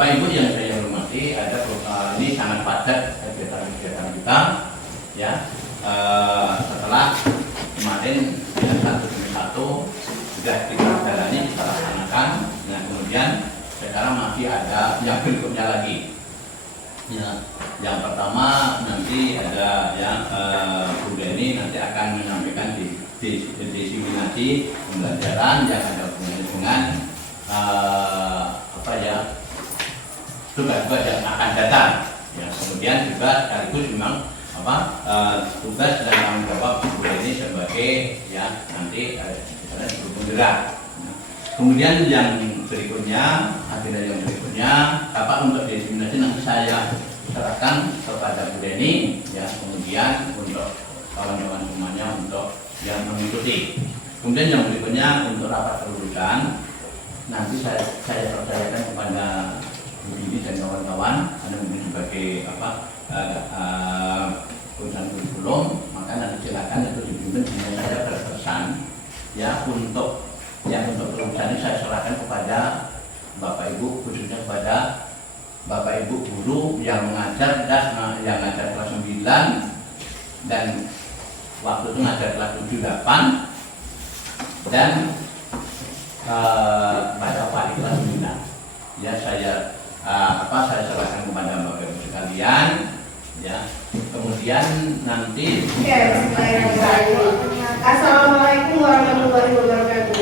Bapak Ibu yang saya hormati, ada ini sangat padat kegiatan kita, ya. Setelah kemarin dengan satu demi satu sudah kita jalani, kita laksanakan. Nah, kemudian sekarang masih ada yang berikutnya lagi. Ya, yang pertama nanti ada yang Bu Deni nanti akan menyampaikan diseminasi pembelajaran yang ada hubungannya dengan tugas-tugas yang akan datang. Ya, kemudian juga sekaligus memang tugas dan tanggung jawab Bu Deni sebagai ya nanti misalnya guru penggerak. Kemudian yang berikutnya, agenda yang berikutnya, untuk diseminasi nanti saya serahkan kepada Bu Deni, ya, kemudian untuk kawan-kawan semuanya untuk yang mengikuti. Kemudian yang berikutnya untuk rapat kelulusan, nanti saya percayakan kepada Bu Dini dan kawan-kawan, Anda mungkin sebagai urusan kurikulum, maka nanti silakan itu dipimpin dengan saya berpesan, ya, untuk kelulusan ini saya serahkan kepada Bapak Ibu, khususnya kepada Bapak Ibu guru yang mengajar yang ngajar kelas 9 dan waktu itu ngajar kelas 7, 8 dan pada wali kelas 9. Ya, saya serahkan kepada Bapak Ibu sekalian, ya. Kemudian nanti Assalamualaikum warahmatullahi wabarakatuh.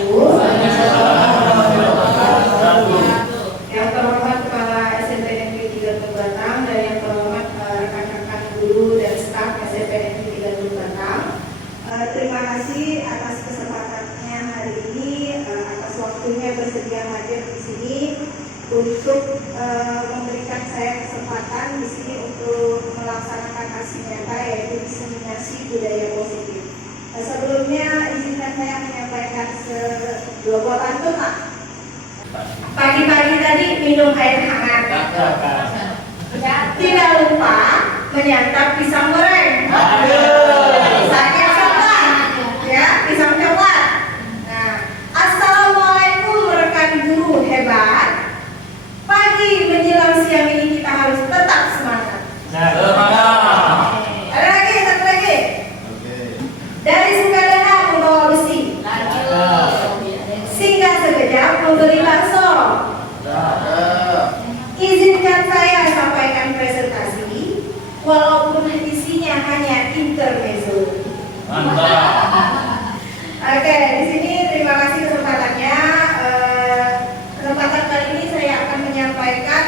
Yang terhormat Kepala SMP Negeri 3 Batang dan yang terhormat rekan-rekan guru dan staf SMP Negeri 3 Batang. Terima kasih atas kesempatannya hari ini, atas waktunya bersedia hadir di sini untuk memberikan saya kesempatan di sini untuk melaksanakan aksi nyata yaitu diseminasi budaya positif. Sebelumnya izinkan saya menyampaikan dua buah pantun, Pak. Pagi-pagi tadi minum air hangat. Tidak lupa menyantap pisang goreng. Saya coba, ya, pisang coklat. Nah, assalamualaikum rekan guru hebat. Pagi menjelang siang ini kita harus tetap semangat. Ada lagi, satu lagi. Dari Sukadana membawa besi. Singgah sekejap membeli bakso. Izinkan saya sampaikan presentasi, walaupun isinya hanya intermezzo. Oke, di sini terima kasih kesempatannya. Kesempatan kali ini saya akan menyampaikan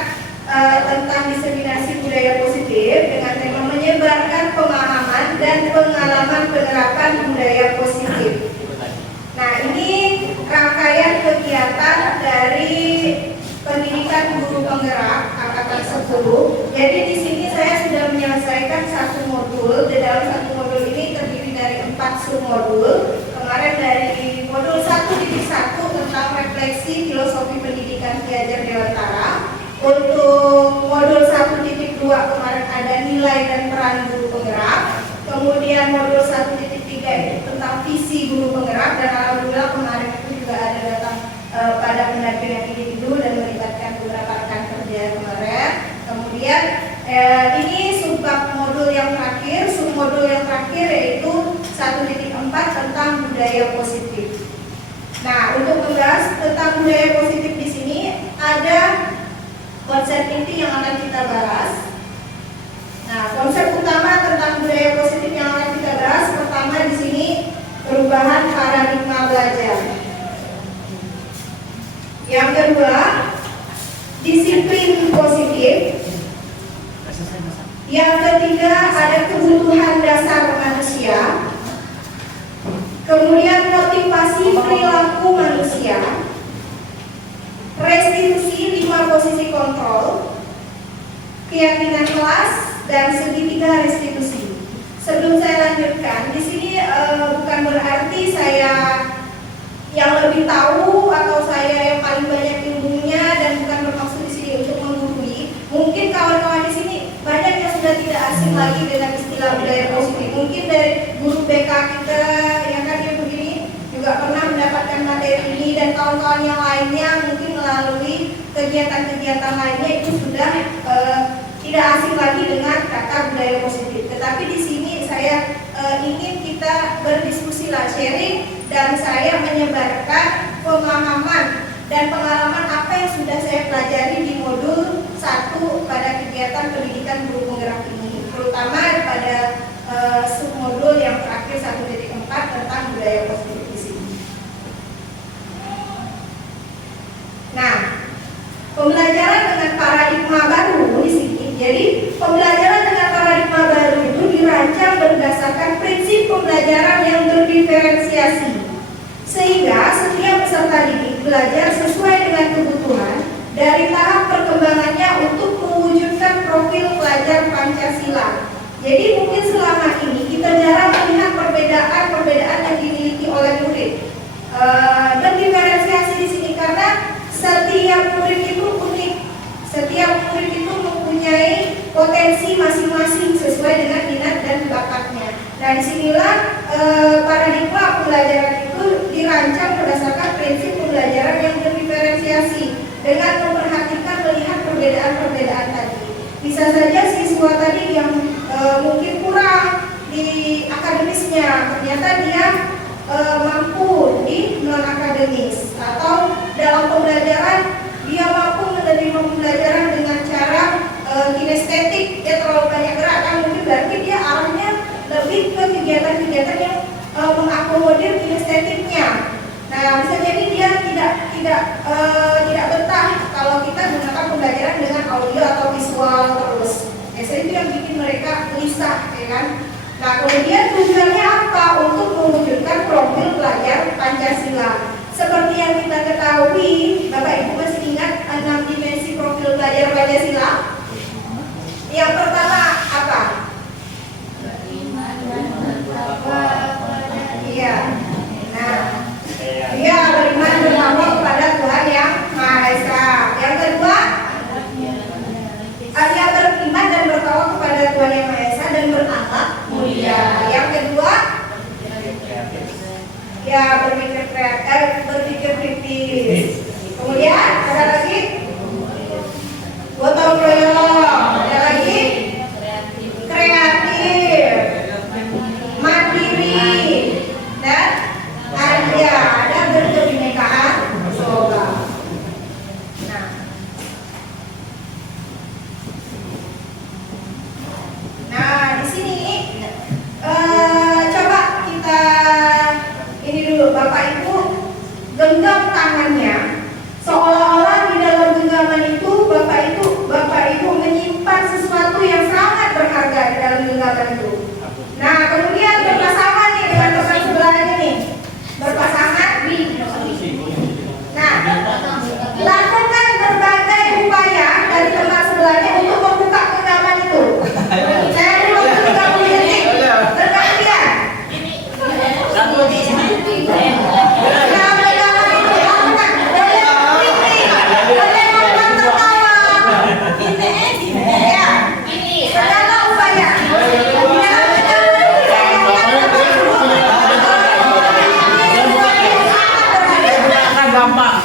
tentang diseminasi budaya positif dengan tema menyebarkan pemahaman dan pengalaman penerapan budaya positif. Nah, ini rangkaian kegiatan dari pendidikan guru penggerak angkatan 10. Jadi di sini saya sudah menyelesaikan satu modul. Di dalam satu modul ini terdiri dari 4 submodul. Kemarin dari modul 1.1 tentang refleksi filosofi pendidikan Ki Hajar Dewantara. Untuk modul 1.2 kemarin ada nilai dan peran guru penggerak. Kemudian modul 1.3 itu tentang visi guru penggerak, dan alhamdulillah kemarin itu juga ada datang pada pendampingan individu dan melibatkan beberapa rekan kerja kemarin. Kemudian ini subbab modul yang terakhir, submodul yang terakhir yaitu 1.4 tentang budaya positif. Nah, untuk membahas tentang budaya positif di sini ada konsep inti yang akan kita bahas. Nah, konsep utama tentang budaya positif yang akan kita bahas pertama di sini perubahan paradigma belajar. Yang kedua, disiplin positif. Yang ketiga, ada kebutuhan dasar manusia. Kemudian motivasi perilaku manusia. Restitusi 5 posisi kontrol. Keyakinan kelas dan segitiga restitusi. Sebelum saya lanjutkan, di sini bukan berarti saya yang lebih tahu atau saya yang paling banyak ilmunya, dan bukan bermaksud di sini untuk menggurui. Mungkin kawan-kawan di sini banyak yang sudah tidak asing lagi dengan istilah budaya positif. Mungkin dari guru BK kita, ya kan, ya begini juga pernah mendapatkan materi ini, dan kawan-kawan yang lainnya mungkin melalui kegiatan kegiatan-kegiatan lainnya itu sudah tidak asing lagi dengan kata budaya positif. Tetapi di sini saya ingin kita berdiskusi lah, sharing, dan saya menyebarkan pemahaman dan pengalaman apa yang sudah saya pelajari di modul 1 pada kegiatan pendidikan guru penggerak ini, terutama pada submodul yang terakhir 1.4 tentang budaya positif di sini. Nah, pembelajaran dengan paradigma baru di sini. Jadi, pembelajaran dengan paradigma baru itu dirancang berdasarkan prinsip pembelajaran yang berdiferensiasi, sehingga setiap peserta didik belajar sesuai dengan kebutuhan dari tahap perkembangannya untuk mewujudkan profil pelajar Pancasila. Jadi mungkin selama ini kita jarang melihat perbedaan yang dimiliki oleh murid. Berdiferensiasi di sini karena setiap murid itu unik, setiap murid itu mempunyai potensi masing-masing sesuai dengan minat dan bakatnya. Nah, disinilah paradigma pembelajaran itu dirancang berdasarkan prinsip pembelajaran yang berdiferensiasi dengan memperhatikan melihat perbedaan-perbedaan tadi. Bisa saja siswa tadi yang mungkin kurang di akademisnya, ternyata dia mampu di non akademis, atau dalam pembelajaran dia mampu menerima pembelajaran dengan cara kinestetik, dia terlalu banyak gerak, kan mungkin berarti dia arahnya lebih ke kegiatan-kegiatan yang mengakomodir kinestetiknya. Nah, bisa jadi dia tidak betah kalau kita menggunakan pembelajaran dengan audio atau visual terus. Biasanya itu yang bikin mereka gelisah, ya kan? Nah, kemudian tujuannya apa? Untuk mewujudkan profil pelajar Pancasila. Seperti yang kita ketahui, Bapak Ibu masih ingat 6 dimensi profil pelajar Pancasila? Yang pertama apa? Iya. Nah, dia beriman bertakwa kepada Tuhan yang Maha Esa. Yang kedua, dia beriman dan bertakwa kepada Tuhan yang Maha Esa dan berakhlak mulia. Yang kedua, ya berpikir kritis. Kemudian ada lagi gotong royong, ada lagi kreatif, mandiri, dan ada berkebinekaan global. Nah, di sini coba kita ini dulu, Bapak Ibu genggam tangannya, seolah-olah di dalam genggaman itu Bapak Ibu menyimpan sesuatu yang sangat berharga di dalam genggaman itu. Nah, kemudian berpasangan nih dengan teman sebelahnya nih, berpasangan. Nah, lakukan berbagai upaya dari teman sebelahnya untuk membuka genggaman itu. Saya dulu juga detik bergantian. Segala upaya. Gampang.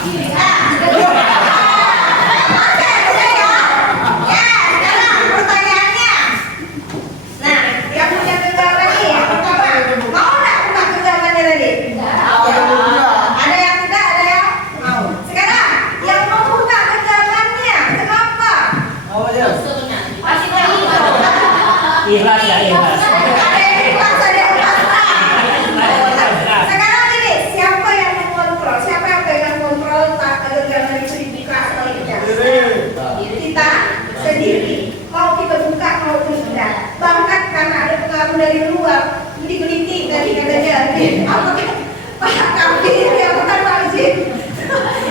Ikhlas ya, ikhlas. Sekarang ini siapa yang mengontrol? Siapa yang pegang kontrol genggaman itu dibuka atau tidak? Kita sendiri. Mau kita buka maupun tidak. Bahkan karena ada pengaruh dari luar, geliti tadi katanya. Apa Pak Kafir ya, bukan Pak Haji.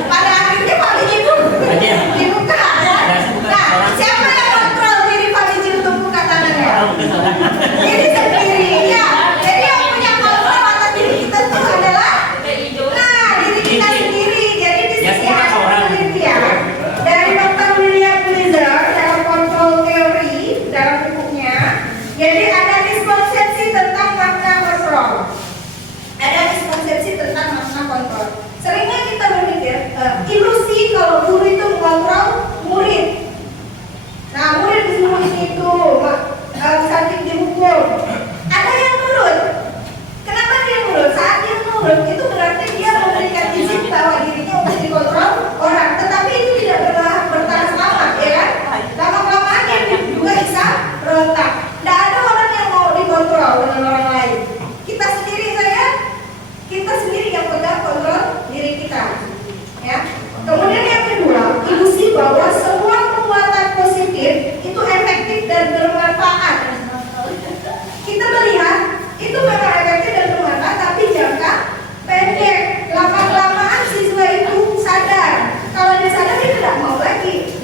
Pada akhirnya Pak Haji itu dibuka. Nah, siapa yang kontrol diri Pak Haji untuk buka tangannya? Jadi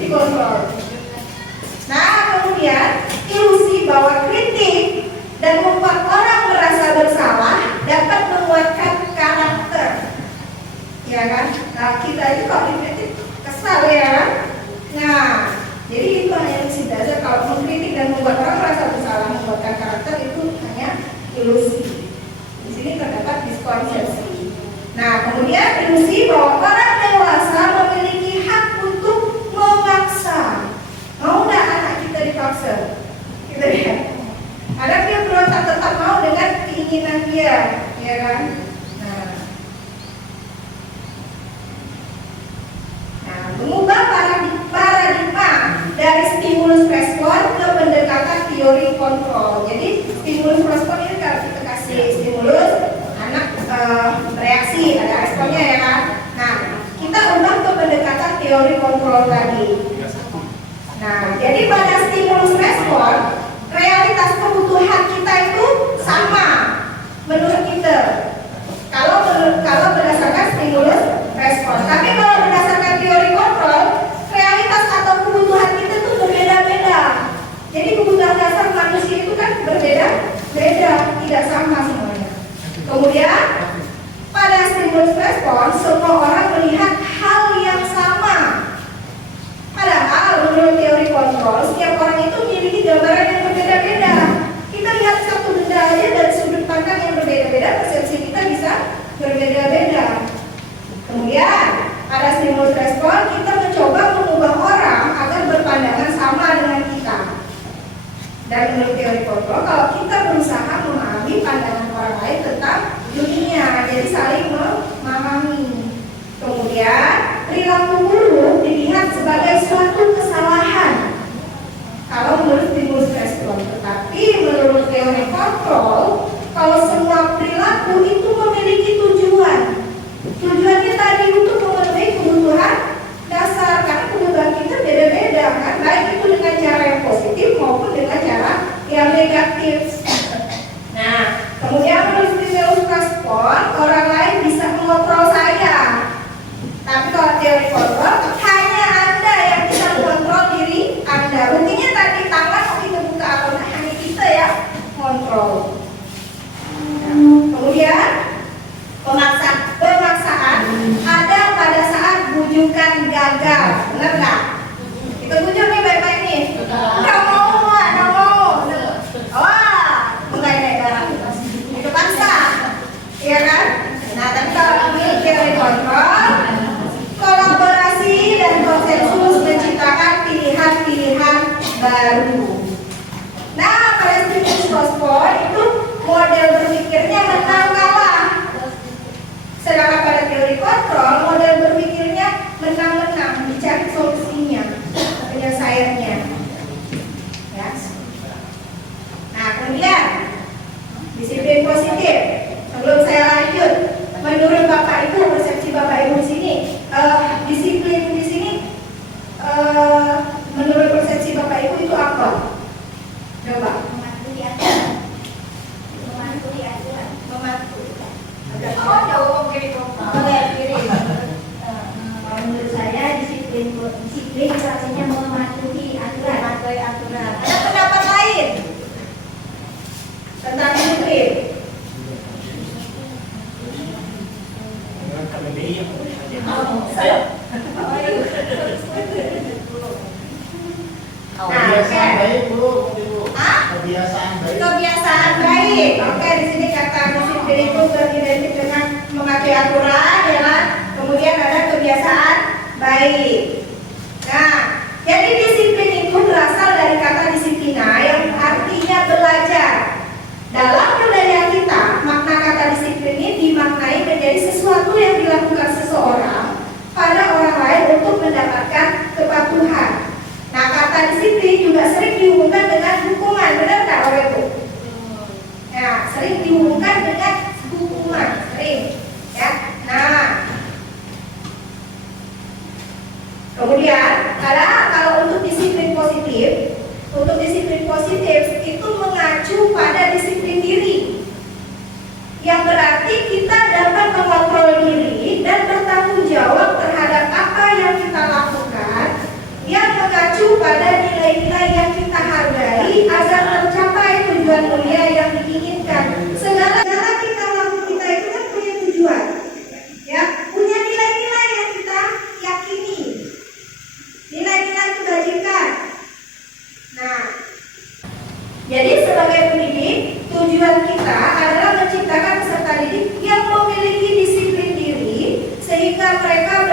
dikontrol. Nah, kemudian ilusi bahwa kritik dan membuat orang merasa bersalah dapat menguatkan karakter. Ya kan? Nah, kita itu kalau dikritik kesal ya kan? Nah, jadi itu hanya ilusi saja. Kalau mengkritik dan membuat orang merasa bersalah, menguatkan karakter itu hanya ilusi. Di sini terdapat diskonsepsi. Nah, kemudian ilusi bahwa orang dewasa memiliki hak untuk memaksa. Mau nggak anak kita dipaksa? Gitu ya. Karena dia berontak tetap mau dengan keinginan dia, ya kan? Nah, mengubah paradigma dari stimulus respon ke pendekatan teori kontrol. Jadi stimulus respon ini kalau kita kasih stimulus, anak bereaksi, ada responnya ya kan? Nah, kita ubah ke pendekatan teori kontrol tadi. Nah, jadi pada stimulus respon, realitas kebutuhan kita itu sama menurut kita. Kalau berdasarkan stimulus respon, tapi kalau berdasarkan teori kontrol, realitas atau kebutuhan kita itu berbeda-beda. Jadi kebutuhan dasar manusia itu kan berbeda-beda, tidak sama semuanya. Kemudian pada stimulus respon, semua orang melihat hal yang sama. Padahal menurut teori kontrol, setiap orang itu memiliki gambaran yang berbeda-beda. Kita lihat satu benda aja dari sudut pandang yang berbeda-beda, persepsi kita bisa berbeda-beda. Kemudian pada stimulus respon, kita mencoba mengubah orang agar berpandangan sama dengan kita. Dan menurut teori kontrol, kalau kita berusaha memahami pandangan orang lain tentang dunia, jadi saling memahami. Kemudian perilaku buruk dilihat sebagai suatu kesalahan kalau menurut stimulus respon. Tetapi menurut teori kontrol, kalau semua perilaku itu memiliki tujuan. Tujuannya tadi untuk memenuhi kebutuhan dasar, karena kebutuhan kita beda-beda kan, baik itu dengan cara yang positif maupun dengan cara yang negatif. Nah, kemudian menurut stimulus respon, orang lain bisa mengontrol saya. Tapi kalau teori kontrol, hanya Anda yang bisa mengontrol diri Anda. Buktinya tadi tangan mau kita buka atau hanya kita ya kontrol. Kemudian pemaksaan ada pada saat bujukan gagal, benar nggak? Kita bujuk nih baik-baik nih. Nggak mau, nggak mau. Wah, mulai naik darah. Itu paksa, iya kan? Nah, tapi kalau ini teori kontrol, kolaborasi dan konsensus menciptakan pilihan-pilihan baru. Nah, pada stimulus respon itu model berpikirnya menang kalah. Sedangkan pada teori kontrol, model berpikirnya menang-menang, dicari solusinya, penyelesaiannya. Ya. Nah, kemudian disiplin positif. Sebelum saya lanjut, menurut Bapak Ibu, persepsi Bapak Ibu di sini, disiplin di sini, menurut persepsi Bapak Ibu itu apa? Coba. Oh, jauh begini dong. Menurut saya disiplin artinya mematuhi aturan. Ada pendapat lain tentang disiplin? Kebiasaan baik, Bu. Kebiasaan baik. Oke, di sini kata disiplin itu beridentik dengan mematuhi aturan, ya kan? Kemudian ada kebiasaan baik. Nah, jadi disiplin itu berasal dari kata disiplina yang artinya belajar. Dalam budaya kita, makna kata disiplin ini dimaknai menjadi sesuatu yang dilakukan seseorang pada orang lain untuk mendapatkan kepatuhan. Nah, kata disiplin juga sering dihubungkan dengan hukuman, benar nggak Bapak Ibu? Ya, sering dihubungkan dengan hukuman, sering. Ya, nah, dan mulia yang diinginkan. Segala tingkah laku kita itu kan punya tujuan, ya, punya nilai-nilai yang kita yakini, nilai-nilai kebajikan. Nah, jadi sebagai pendidik, tujuan kita adalah menciptakan peserta didik yang memiliki disiplin diri sehingga mereka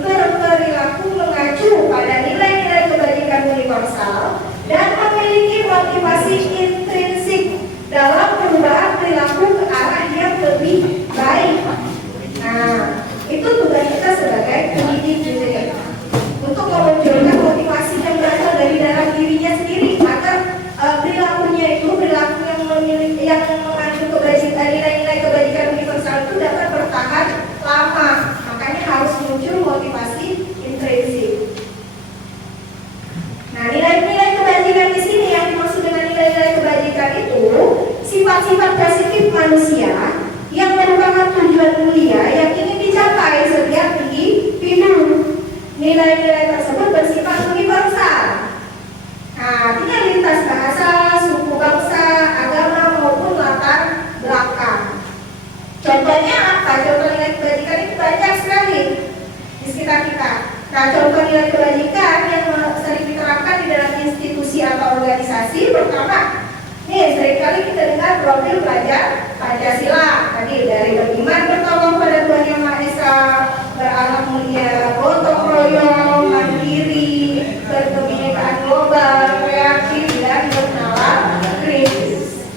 berperilaku mengacu pada nilai-nilai kebajikan universal dan memiliki motivasi intrinsik dalam perubahan perilaku ke arah yang lebih baik. Nah, itu tugas kita sebagai pendidik gitu ya, untuk memunculkan motivasi yang berasal dari dalam dirinya sendiri agar perilakunya itu perilaku yang mengacu kebajikan, nilai-nilai kebajikan universal itu dapat bertahan lama. Makanya harus muncul motivasi intrinsik. Nah, nilai-nilai kebajikan di sini yang dimaksud dengan nilai-nilai kebajikan itu sifat-sifat positif manusia yang merupakan tujuan mulia yang ingin dicapai setiap individu. Nilai-nilai tersebut bersifat universal. Nah, artinya lintas bahasa, suku, bangsa, agama maupun latar belakang. Contohnya apa? Contoh nilai kebajikan itu banyak sekali di sekitar kita. Nah, contoh nilai kebajikan yang sering diterapkan di dalam institusi atau organisasi, pertama, nih seringkali kita dengar profil pelajar Pancasila. Tadi dari beriman bertolong pada Tuhan Yang Maha Esa, berakhlak mulia, gotong royong, mandiri, berkebinekaan global, kreatif dan bernalar kritis.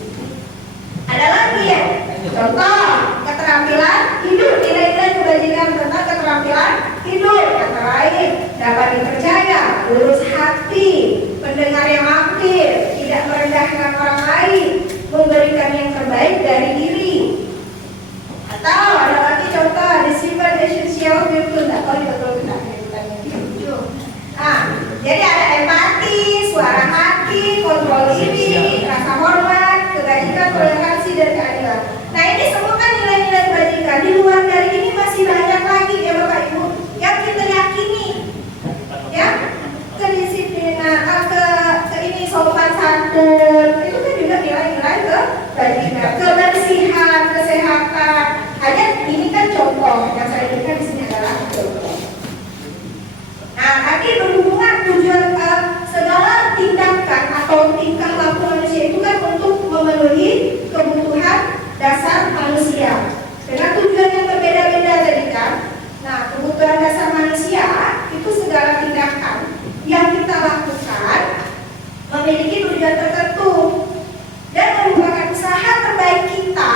Ada lagi ya? Contoh keterampilan hidup, nilai-nilai kebajikan tentang keterampilan hidup. Kata lain, dapat dipercaya, lurus hati, pendengar yang aktif, tidak merendahkan orang lain, memberikan yang terbaik dari diri. Atau ada lagi contoh, ada sifat esensial virtue. Oh, betul tidak? Nah, jadi ada empati, suara hati, kontrol diri, rasa hormat, kebajikan, toleransi, dan keadilan. Nah, ini semua kan nilai-nilai kebajikan. Di luar dari ini masih banyak lagi ya Bapak Ibu yang kita yakini, ya, kedisiplinan, ke ini sopan santun, itu kan juga nilai-nilai kebajikan, kebersihan, kesehatan. Hanya ini kan contoh yang saya berikan di sini adalah contoh. Nah, tadi berhubungan tujuan segala tindakan atau tingkah laku manusia itu kan untuk memenuhi kebutuhan dasar manusia dengan tujuan yang berbeda-beda tadi kan. Nah, kebutuhan dasar manusia itu segala tindakan yang kita lakukan memiliki tujuan tertentu dan merupakan usaha terbaik kita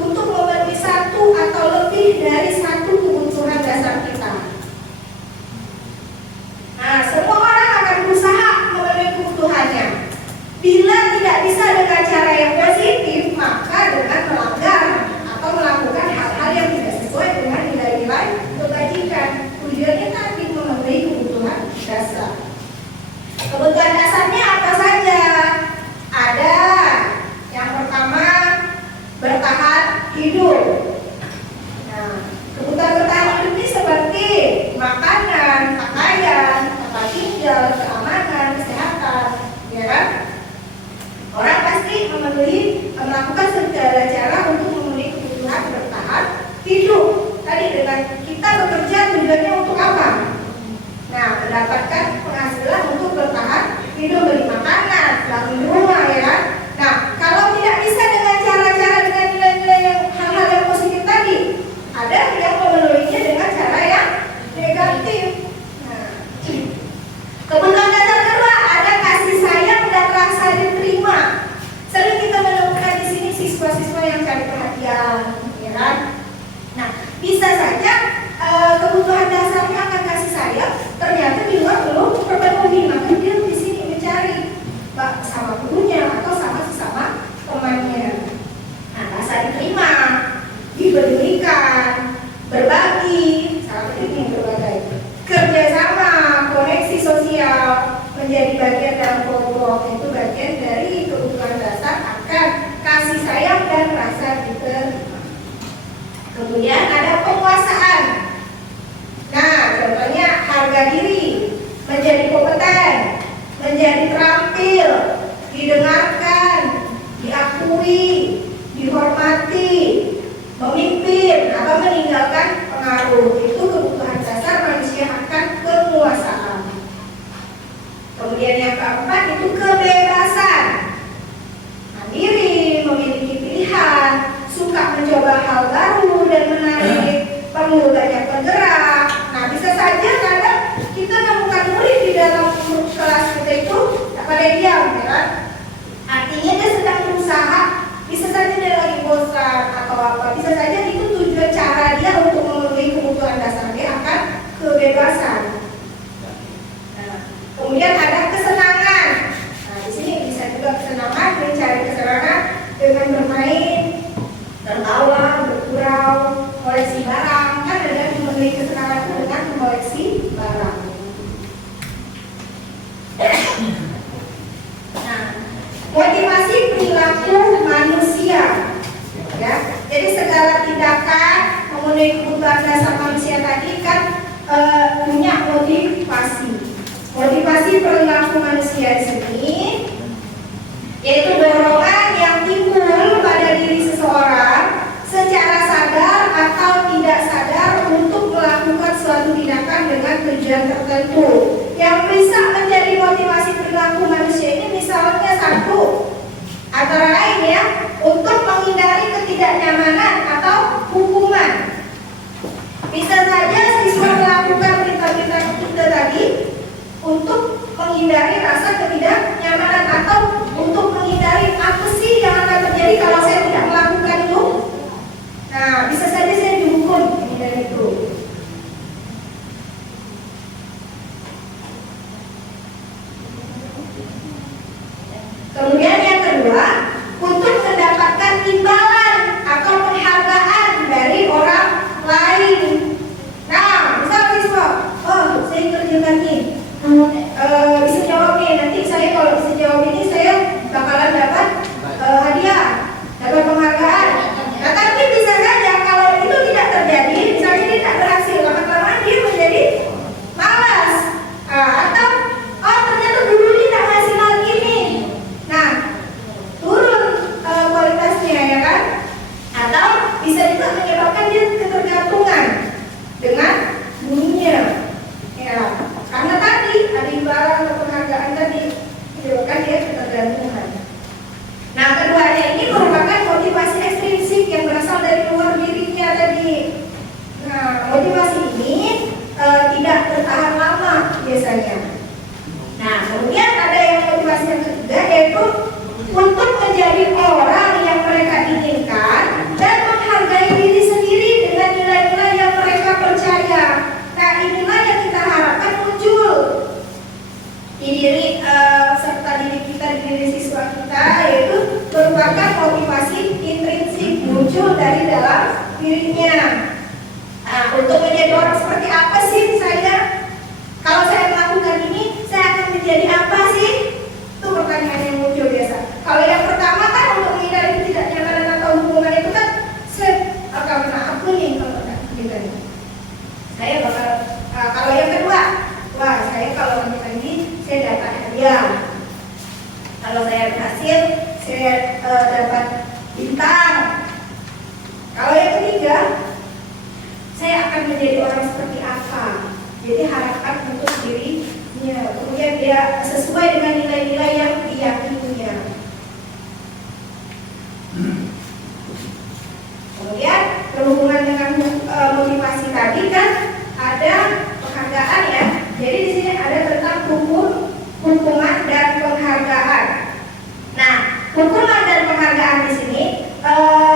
untuk memenuhi satu atau lebih dari satu kebutuhan dasar kita. Nah, semua orang akan berusaha memenuhi kebutuhannya. Bila tidak bisa dengan cara yang positif, maka dengan melanggar atau melakukan hal-hal yang tidak sesuai dengan nilai-nilai kebajikan. Tujuannya tadi memenuhi kebutuhan dasar. Kebutuhan dasarnya apa saja? Ada yang pertama, bertahan hidup. Nah, kebutuhan bertahan hidup ini seperti makanan, pakaian, tempat tinggal, keamanan, kesehatan, ya kan? Orang pasti melakukan segala cara untuk memenuhi kebutuhan bertahan hidup. Tadi dengan kita bekerja tujuannya untuk apa? Nah, mendapatkan penghasilan untuk bertahan hidup, beli makanan, bangun rumah, ya kan? Nah, kalau tidak bisa dengan cara-cara dengan nilai-nilai yang hal-hal yang positif tadi, ada yang memenuhinya dengan cara yang negatif. Nah, kebutuhan dasar kedua ada kasih sayang dan rasa diterima. Sering kita menemukan di sini siswa-siswa yang cari perhatian, ya kan? Nah, bisa saja kebutuhan dasarnya akan kasih sayang, ternyata di luar belum terpenuhi, maka dia di sini mencari sama gurunya atau sama sesama temannya. Nah, rasa diterima, diberikan, berbagi, salah satunya berbagai, kerjasama, koneksi sosial, menjadi bagian dalam kelompok, itu bagian dari kebutuhan dasar akan kasih sayang dan rasa diterima. Kemudian ada penguasaan. Nah, contohnya harga diri, menjadi kompeten, menjadi terampil, didengarkan, diakui pengaruh, itu kebutuhan dasar manusia akan penguasaan. Kemudian yang keempat itu kebebasan, mandiri, memiliki pilihan, suka mencoba hal baru dan menarik, perlu banyak bergerak. Nah, bisa saja kadang kita menemukan murid di dalam kelas kita itu tak pada diam, ya kan? Artinya dia sedang berusaha, bisa saja dia lagi bosan atau apa, bisa saja itu tujuan cara dia untuk memenuhi kebutuhan dasar dia akan kebebasan. Nah, kemudian ada kesenangan. Nah, di sini bisa juga kesenangan, mencari kesenangan dengan bermain, tertawa, bergurau, koleksi barang. Kan ada yang memenuhi kesenangan itu dengan mengoleksi barang. Nah, motivasi perilaku manusia, ya. Jadi segala tindakan memenuhi kebutuhan dasar manusia tadi kan punya motivasi. Motivasi perilaku manusia di sini yaitu dorongan yang timbul pada diri seseorang secara sadar atau tidak sadar untuk melakukan suatu tindakan dengan tujuan tertentu. Yang bisa menjadi motivasi perilaku manusia ini misalnya satu, antara lain ya, untuk menghindari ketidaknyamanan atau hukuman. Bisa saja siswa melakukan perintah-perintah kita tadi untuk menghindari rasa ketidaknyamanan atau untuk menghindari apa sih yang akan terjadi kalau saya tidak melakukan itu. Nah, bisa saja saya dihukum ini dan itu. Kemudian yang kedua, untuk mendapatkan imbalan atau penghargaan dari orang lain. Nah, misal siswa, oh saya kerjakan ini, bisa jawab nih, nanti saya kalau bisa jawab ini saya bakalan dapat hadiah, dapat penghargaan. Nah, tapi bisa saja kalau itu tidak terjadi, misalnya dia tidak berhasil, lama-lama dia menjadi malas, atau oh ternyata gurunya tidak ngasih lagi nih. Nah, turun kualitasnya, ya kan? Atau bisa juga menyebabkan dia ketergantungan dengan gurunya, ya. Karena tadi ada imbalan atau penghargaan tadi menyebabkan dia ketergantungan. Nah, keduanya ini merupakan motivasi ekstrinsik yang berasal dari luar dirinya tadi. Nah, motivasi ini tidak bertahan lama biasanya. Nah, kemudian ada yang motivasi yang ketiga yaitu untuk menjadi orang yang mereka inginkan dan menghargai diri sendiri dengan nilai-nilai yang mereka percaya. Nah, inilah yang kita harapkan muncul di diri serta diri kita, di diri siswa kita, yaitu merupakan motivasi intrinsik muncul dari dalam dirinya. Nah, untuk menjadi orang seperti apa sih saya? Kalau saya melakukan ini, saya akan menjadi apa sih? Itu pertanyaan yang muncul biasa. Kalau yang pertama kan untuk menghindari ketidaknyamanan atau hubungan itu kan saya akan aku nih kalau tidak gitu. Saya bakal kalau yang kedua, wah saya kalau melakukan ini saya dapat hadiah. Kalau saya berhasil, saya dapat bintang. Kalau yang ketiga, saya akan menjadi orang seperti apa? Jadi harapan untuk dirinya, kemudian dia sesuai dengan nilai-nilai yang diyakininya. Kemudian berhubungan dengan motivasi tadi kan ada penghargaan ya. Jadi di sini ada tentang hukuman dan penghargaan. Nah, hukuman dan penghargaan di sini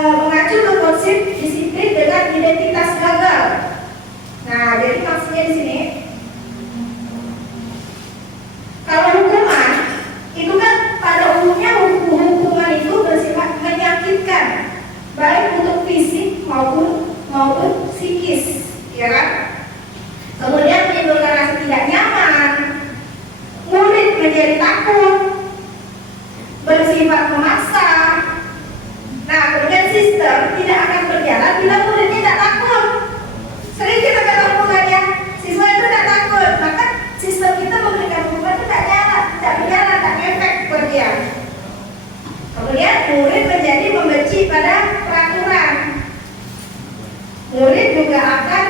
mengacu ke konsep disiplin dengan identitas gagal. Nah, jadi maksudnya di sini kalau hukuman itu kan pada umumnya hukuman itu bersifat menyakitkan, baik untuk fisik maupun psikis, ya kan? Kemudian menimbulkan rasa tidak nyaman, murid menjadi takut, bersifat memaksa. Nah, kemudian sistem tidak akan berjalan bila muridnya tidak takut. Sering kita ketemu ya, siswa itu tidak takut, maka sistem kita memberikan hukuman itu tidak berjalan, tak efek buat dia. Kemudian murid menjadi membenci pada peraturan. Murid juga akan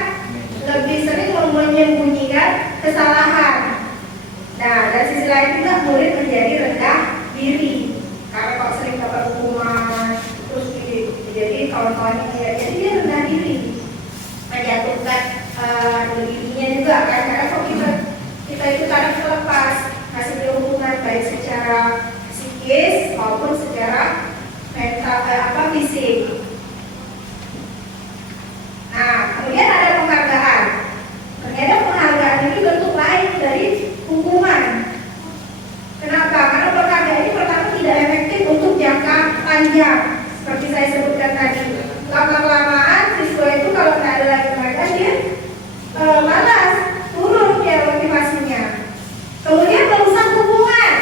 psikis maupun secara mental fisik. Nah, kemudian ada penghargaan. Ternyata penghargaan ini bentuk lain dari hukuman. Kenapa? Karena penghargaan ini pertama tidak efektif untuk jangka panjang, seperti saya sebutkan tadi. Lama-kelamaan siswa itu kalau tidak ada lagi penghargaan dia malas, turun dia motivasinya. Kemudian merusak hubungan.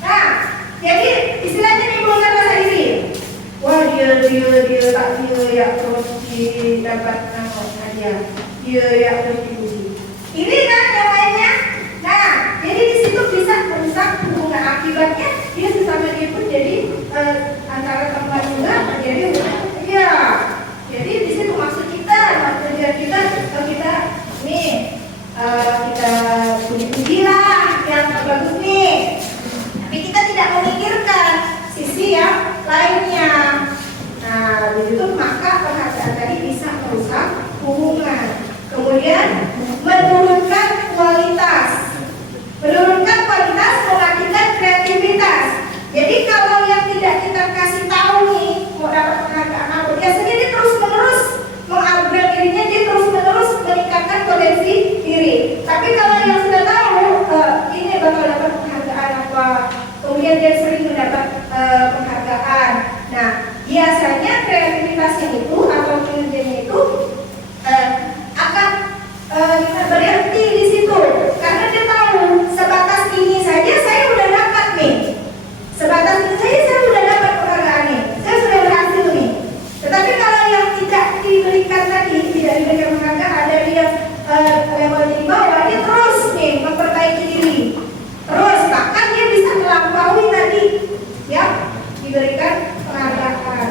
Nah, jadi istilahnya menimbulkan rasa iri. Wah dia ya terus dapat aja. Dia ya terus dipuji. Ini kan yang lainnya. Nah, jadi di situ bisa merusak hubungan. Akibatnya dia sesama dia pun jadi antara teman juga menjadi ya. Jadi di situ maksud kita kalau kita nih kita puji-puji lah yang bagus nih. Tapi kita tidak memikirkan sisi yang lainnya. Nah, begitu maka penghargaan tadi bisa merusak hubungan. Kemudian menurunkan kualitas. Menurunkan kualitas mengakibatkan kreativitas. Jadi kalau yang tidak kita kasih tahu nih mau dapat penghargaan apa, biasanya dia terus-menerus mengupgrade dirinya, dia terus-menerus meningkatkan potensi diri. Tapi kalau yang sudah tahu ini bakal dapat penghargaan apa, kemudian dia sering mendapat penghargaan. Nah, biasanya kreativitasnya itu atau kinerjanya itu akan berhenti di situ, karena dia tahu sebatas ini saja saya udah dapat nih, sebatas ini saja saya udah dapat penghargaan nih, saya sudah berhasil nih. Tetapi kalau yang tidak diberikan tadi, tidak diberikan penghargaan dari yang levelnya di bawah, dia terus nih memperbaiki diri, terus bahkan dia bisa melampaui tadi yang diberikan penghargaan,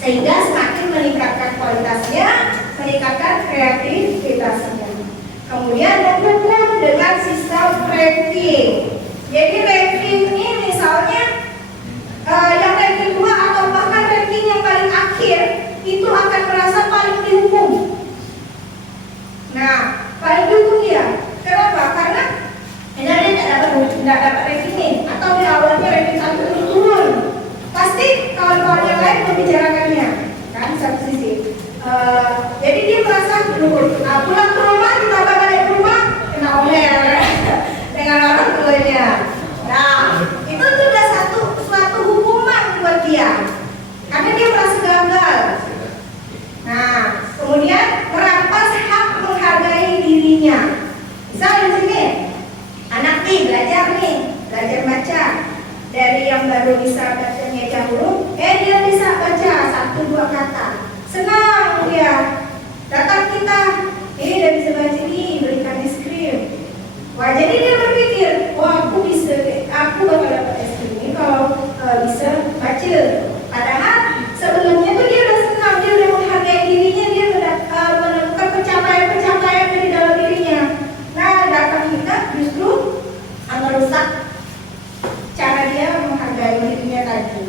sehingga semakin meningkatkan kualitasnya, meningkatkan kreativitasnya. Kemudian mendukung dengan sistem ranking. Jadi ranking ini misalnya yang ranking 2 atau bahkan ranking yang paling akhir itu akan merasa paling dihukum. Nah, paling dihukum dia. Kenapa? Karena dia tidak dapat ranking ini, atau di awalnya ranking 1 terus turun. Pasti kawan-kawan yang lain membicarakannya, kan satu sisi. Jadi dia merasa dulu pulang ke rumah, ditambah balik ke rumah kena omel dengan orang tuanya. Nah, itu sudah suatu hukuman buat dia, karena dia merasa gagal. Nah, kemudian merampas hak menghargai dirinya. Misal di sini anak nih belajar baca. Dari yang baru bisa bacanya jauh, dia bisa baca 1-2 kata. Senang dia. Datang kita, ini udah bisa baca nih, berikan es krim. Wah, jadi dia berpikir, wah aku bakal dapat es krim ini kalau bisa baca. Padahal sebelumnya tuh dia udah senang, dia udah menghargai dirinya, dia udah menemukan pencapaian dari dalam dirinya. Nah, datang kita justru merusak cara dia menghargai dirinya tadi.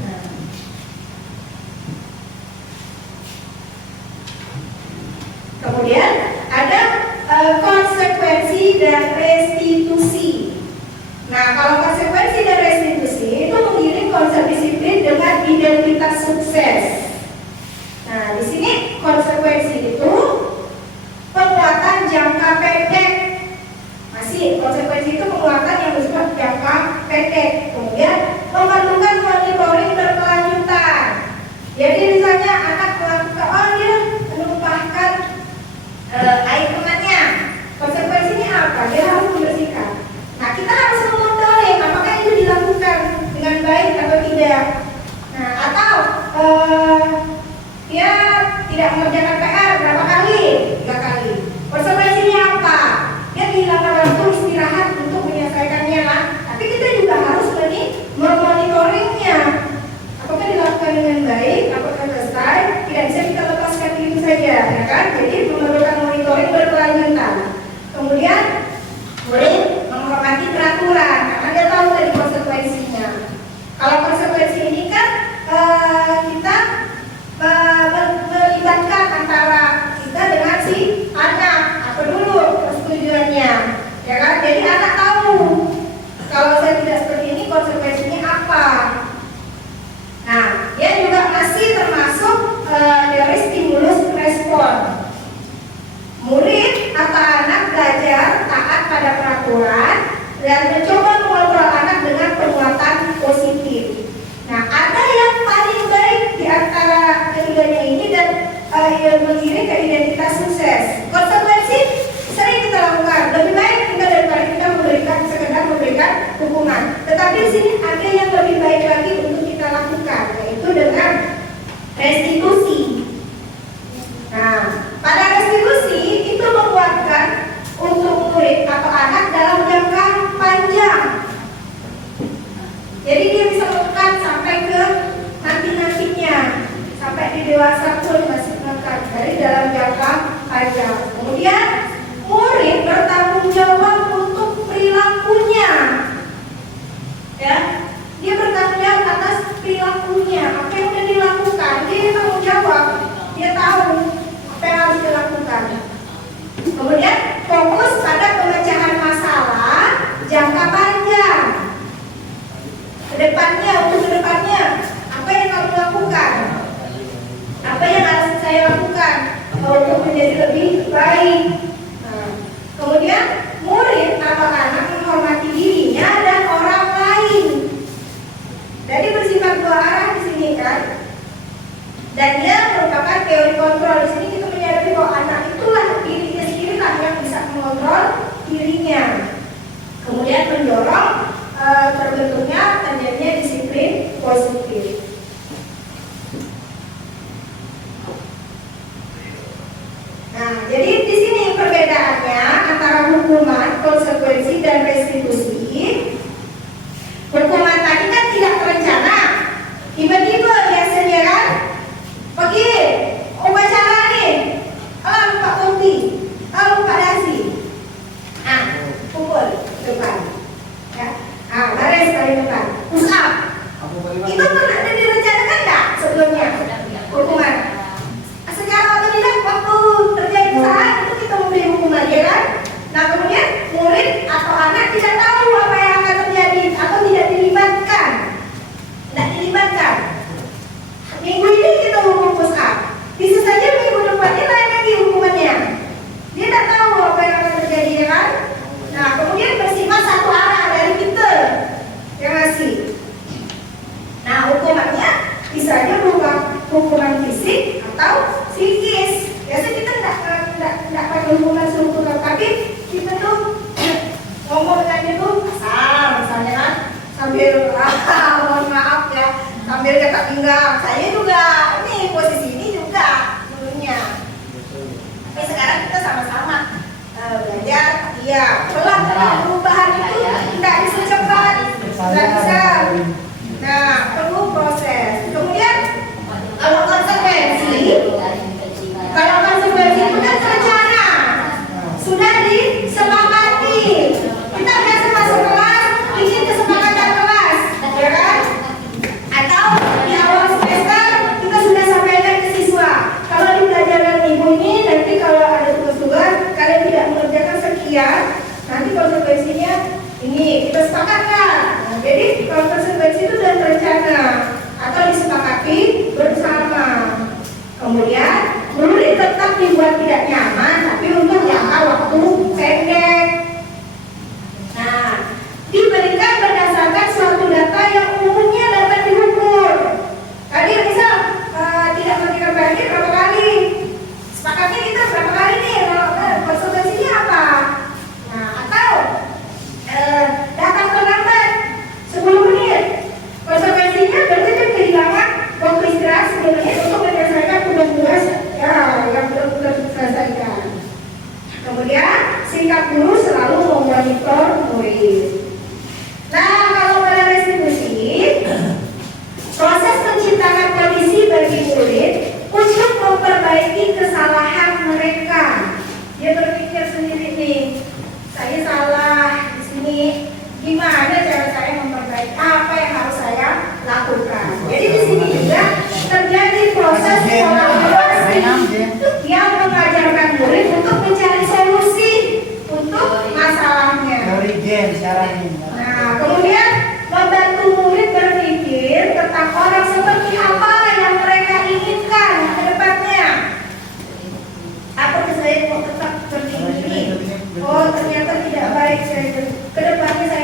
Nah. Kemudian ada konsekuensi dan restitusi. Nah, kalau konsekuensi dan restitusi itu mengiring konsep disiplin dengan identitas sukses. Nah, di sini konsekuensi itu penguatan jangka pendek. Masih konsekuensi itu penguatan yang bersifat jangka pendek. Kemudian memerlukan monitoring berkelanjutan. Jadi misalnya anak melakukan dia menumpahkan air temannya. Konsekuensinya apa? Dia harus membersihkan. Nah, kita harus memonitoring apakah itu dilakukan dengan baik atau tidak. Nah, atau dia tidak mengerjakan PR berapa kali? 3 kali. Konsekuensinya apa? Dia kehilangan waktu istirahat untuk menyelesaikannya lah. Tapi kita juga harus memonitoring dan mencoba mengontrol anak dengan perbuatan positif. Nah, ada yang paling baik di antara ketiganya ini dan yang mengiring ke identitas sukses. Konsekuensi sering kita lakukan. Lebih baik kita daripada kita sekedar memberikan hukuman. Tetapi di sini ada yang lebih baik lagi untuk kita lakukan, yaitu dengan restitusi. Nah, pada restitusi itu menguatkan untuk murid atau anak dalam jangka panjang. Jadi dia bisa menekan sampai ke nantinya, sampai di dewasa pun masih menekan dari dalam jangka panjang. Kemudian murid bertanggung jawab untuk perilakunya, ya. Dia bertanggung jawab atas perilakunya. Apa yang sudah dilakukan, dia bertanggung jawab. Dia tahu apa yang harus dilakukan. Kemudian fokus pada pemecahan masalah jangka panjang. Untuk kedepannya, apa yang harus dilakukan? Apa yang harus saya lakukan untuk menjadi lebih baik? Nah, kemudian murid atau anak menghormati dirinya dan orang lain. Jadi bersifat dua arah di sini kan? Dan dia merupakan teori kontrol. Di sini kita menyadari bahwa anak itulah dirinya sendirilah yang bisa mengontrol dirinya. Kemudian mendorong terbentuknya terjadinya disiplin positif. Nah, jadi di sini perbedaannya antara hukuman, konsekuensi, dan restitusi. Hukuman tadi kan tidak terencana, tiba-tiba biasanya kan pergi upacara nih, lupa kopi, lupa dasi, pukul depan, ya, baris kali depan, push up. Itu pernah ada direncanakan nggak sebelumnya hukuman? Secara otodidak waktu terjadi saat itu kita memberi hukuman, ya kan? Nah, kemudian murid atau anak tidak tahu apa yang akan terjadi atau tidak dilibatkan. Minggu ini kita hukum push up, bisa saja minggu depannya lain lagi hukumannya. Dia tidak tahu apa yang akan terjadi, ya kan? Nah, kemudian bersifat satu arah dari kita yang ngasih. Nah, hukumannya bisa saja berupa hukuman fisik atau psikis. Biasanya kita tidak pakai hukuman seluruh, tapi kita tuh ngomong dengan dia tuh asal, misalnya kan, sambil mohon maaf ya, sambil kata pinggang. Saya juga ini posisi ini juga dulunya. Tapi sekarang kita sama-sama belajar, iya, pelan-pelan perubahan itu tidak bisa cepat, tidak bisa. Nah, perlu proses. Kemudian kalau konsekuensi itu kan rencana, sudah disepakati. Kita biasa masuk kelas, ingin kesepakatan kelas, ya kan? Atau di awal semester kita sudah sampaikan ke siswa, kalau di pelajaran minggu ini nanti kalau ada tugas-tugas kalian tidak mengerjakan sekian, nanti konsekuensinya ini kita sepakatkan. Nah, jadi kalau konsekuensi itu sudah terencana atau disepakati bersama. Kemudian murid tetap dibuat tidak nyaman, tapi untuk jangka waktu pendek. Nah, diberikan berdasarkan suatu data yang umumnya dapat diukur. Tadi misal tidak mengerjakan PR berapa kali, sepakatnya kita berapa kali nih, konsekuensinya apa? Nah, atau datang terlambat 10 menit, konsekuensinya berarti kan kehilangan waktu istirahat sebenarnya untuk menyelesaikan tugas-tugas yang belum diselesaikan. Kemudian sikap guru selalu memonitor murid. Nah, kalau pada restitusi, proses menciptakan kondisi bagi murid untuk memperbaiki kesalahan mereka. Dia berpikir sendiri nih, saya salah di sini, gimana cara saya memperbaiki, apa yang harus saya lakukan. Jadi di sini juga terjadi proses kolaborasi yang mengajarkan murid untuk mencari solusi untuk masalahnya. Nah, kemudian membantu murid berpikir tentang orang seperti apa yang mereka inginkan ke depannya. Apa saya mau tetap seperti ini? Oh, ternyata tidak baik saya ke depannya saya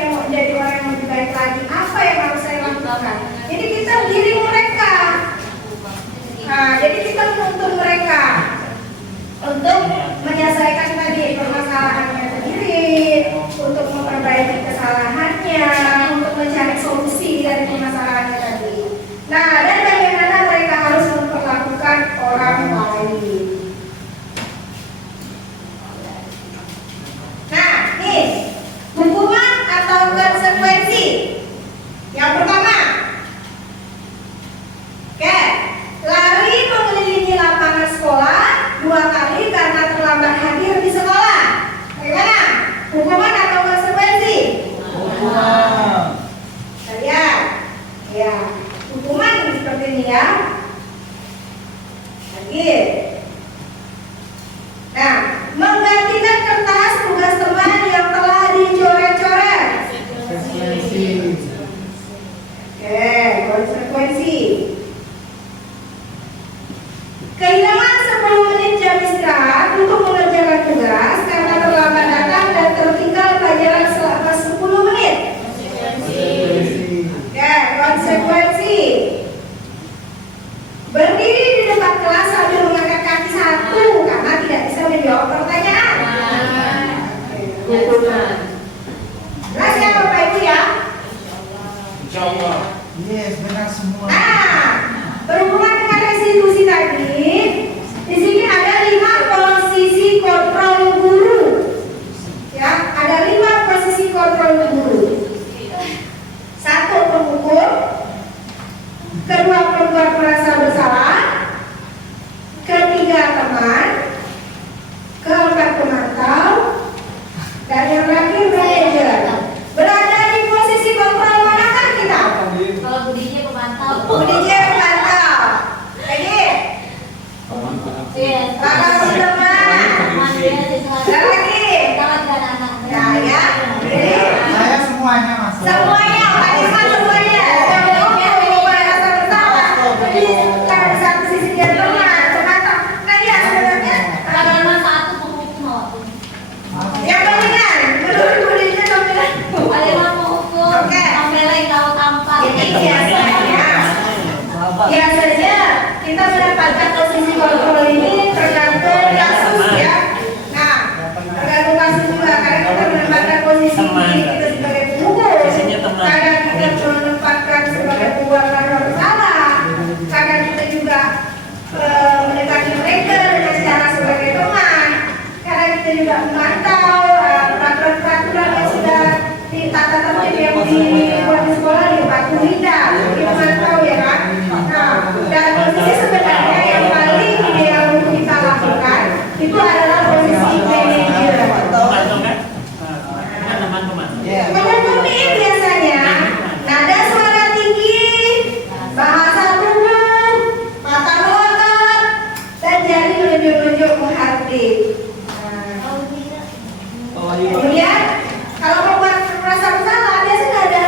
Nah, jadi kita menuntut mereka untuk menyelesaikan tadi permasalahannya sendiri, untuk memperbaiki kesalahannya, untuk mencari solusi dari permasalahannya tadi. Nah, dan bagaimana mereka harus memperlakukan orang lain. Nah, nih, hukuman atau konsekuensi. Yang pertama, oke, lari mengelilingi lapangan sekolah 2 kali karena terlambat hadir di sekolah. Bagaimana? Hukuman atau konsekuensi? Hukuman. Lihat, ya, hukuman seperti ini ya. Lagi. Nah, menggantikan kertas tugas teman yang telah dicoret-coret. Oke, konsekuensi. Kehilangan 10 menit jam istirahat untuk mengerjakan tugas karena terlambat datang dan tertinggal pelajaran selama 10 menit. Oke, konsekuensi. Berdiri di depan kelas sambil mengangkat kaki 1 karena tidak bisa menjawab pertanyaan. Hukuman. Jelas ya Bapak Ibu ya? Insyaallah. Yes, benar semua. Nah, berhubungan dengan restitusi tadi, di sini ada 5 posisi kontrol guru. Ya, ada 5 posisi kontrol guru. 1 penghukum, kedua perempuan merasa bersalah, ketiga teman, keempat pemantau, dan yang terakhir manajer. Berada di posisi kontrol manakah kita? Kalau budinya pemantau. Budinya pemantau. Jadi, Yes. kakak teman. Dan lagi. Nah ya, jadi Saya semuanya masuk. semuanya, tadi kan semuanya. Merasa bersalah. Jadi kalau di satu sisi dia teman, pemantau. Nah ya sebenarnya Bagaimana satu penghukum? yang dominan, menurut budinya dominan. Bagaimana penghukum? Oke. Membelai kau tampak. Jadi biasanya kita mendapatkan posisi kontrol ini tergantung kasus ya. Nah, tergantung kasus juga. Kadang kita menempatkan posisi kita sebagai penghukum, kadang kita menempatkan sebagai pembuat karena bersalah, kadang kita juga mendekati mereka dengan cara sebagai teman, kadang kita juga memantau peraturan-peraturan yang sudah ditata tertib yang dibuat di sekolah dipatuhi tidak, dimantau ya kan. Nah, dan posisi sebenarnya yang paling ideal untuk kita lakukan itu adalah posisi manajer. Penghukum ini biasanya nada suara tinggi, bahasa tubuh, mata melotot, dan jari menunjuk-nunjuk menghardik. Kemudian kalau membuat merasa bersalah, biasanya ada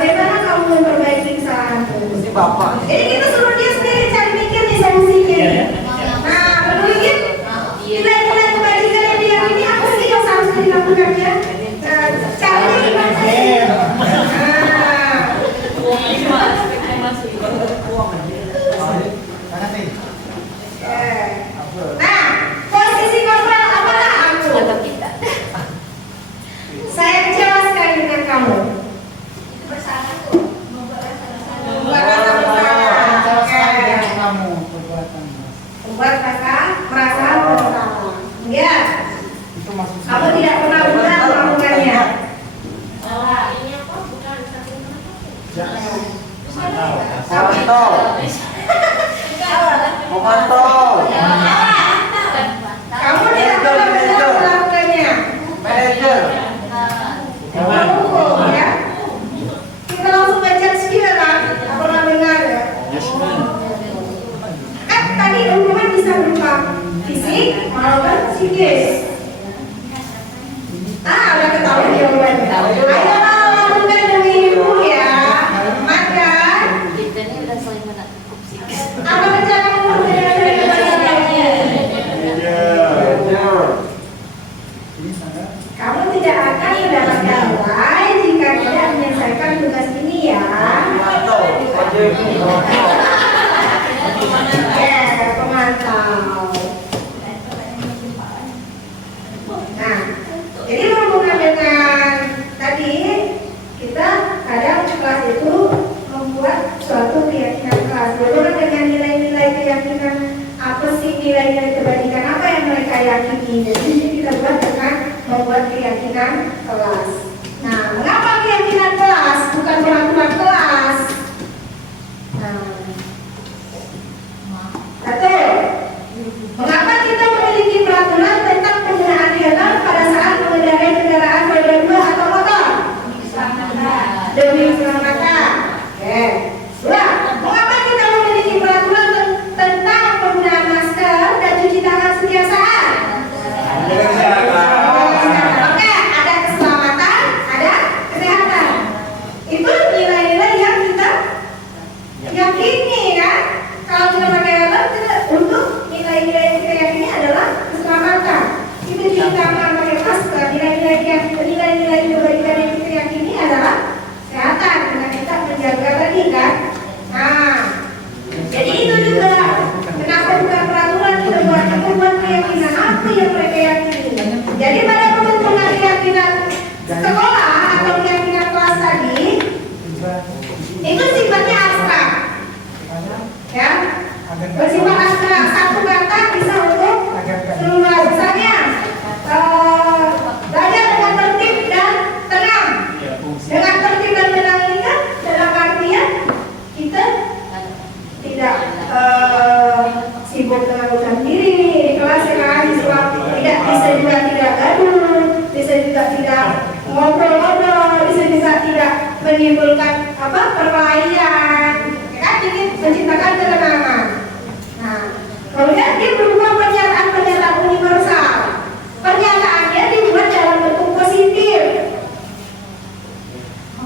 bagaimana kamu memperbaiki kesalahanmu? Ini bapak. Jadi kita suruh dia sendiri cari mikir nih solusinya. Nah, peduli nilai-nilai kebajikan yang diyakini apa sih yang seharusnya dilakukan ya? Caranya gimana sih? Nah, posisi kontrol apakah aku? Saya kecewa sekali dengan kamu. Membuat rasa bersalah. Kamu perbuatan mas. Membuat kakak merasa bersalah. Ya, Itu masuk. kamu tidak pernah benar melakukannya. Pemantau. Pemantau. Kamu tidak pernah benar melakukannya. Manajer. Kamu hukum ya. Kita langsung baca sekian lah. Tak pernah dengar ya. Kan tadi hukuman bisa berupa fisik maupun psikis. Udah ketahuan jawabannya. Ayolah lakukan demi ibu ya. Maka apa rencana kamu dengan kamu tidak akan mendapatkan nilai jika tidak menyelesaikan tugas ini ya. Pemantau. Nah, jadi berhubungan dengan tadi kita kadang kelas itu membuat suatu keyakinan kelas. Berhubungan dengan nilai-nilai keyakinan apa sih nilai-nilai kebajikan apa yang mereka yakini. Jadi kita buat dengan membuat keyakinan kelas. Nah, mengapa keyakinan kelas bukan peraturan kelas? Nah, satu, mengapa kita memiliki peraturan tentang penggunaan helm pada saat mengendarai kendaraan roda 2 atau motor? Demi keselamatan. Oke. Dua, mengapa kita memiliki peraturan tentang penggunaan masker dan cuci tangan setiap saat? Oke, ada keselamatan, ada kesehatan. Itu nilai-nilai yang kita yakini kan. Kalau kita pakai helm, kita untuk nilai-nilai yang kita yakini adalah keselamatan. Kita cuci tangan pakai masker, nilai-nilai kebaikan yang kita yakini adalah kesehatan. Karena kita menjaga tadi kan. Nah, jadi itu juga kenapa bukan peraturan kita buat keyakinan apa yang mereka yakini. Jadi pada pembentukan keyakinan sekolah atau keyakinan kelas tadi itu sifatnya abstrak, ya, bersifat abstrak. Satu kata bisa untuk seluruh. Misalnya belajar dengan tertib dan tenang. Dengan tertib dan tenang ini kan dalam artian kita tidak sibuk dengan urusan diri di kelas ya kan, tidak bisa juga tidak gaduh, bisa juga tidak ngobrol-ngobrol, bisa juga tidak menimbulkan perkelahian, ya kan, ingin menciptakan ketenangan. Nah, kemudian dia berupa pernyataan-pernyataan universal. Pernyataannya dibuat dalam bentuk positif,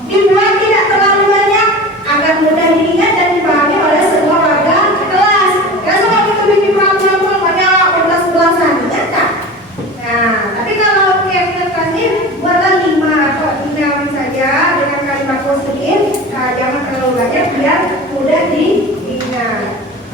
dibuat tidak terlalu banyak agar mudah diingat dan dipahami oleh semua warga kelas. Karena semua kita bikin peraturan banyak belas-belasan, ya kan? Nah, tapi kalau keyakinan kelas ini buatlah 5 atau 6 saja dengan kalimat positif. Nah, jangan terlalu banyak biar mudah diingat.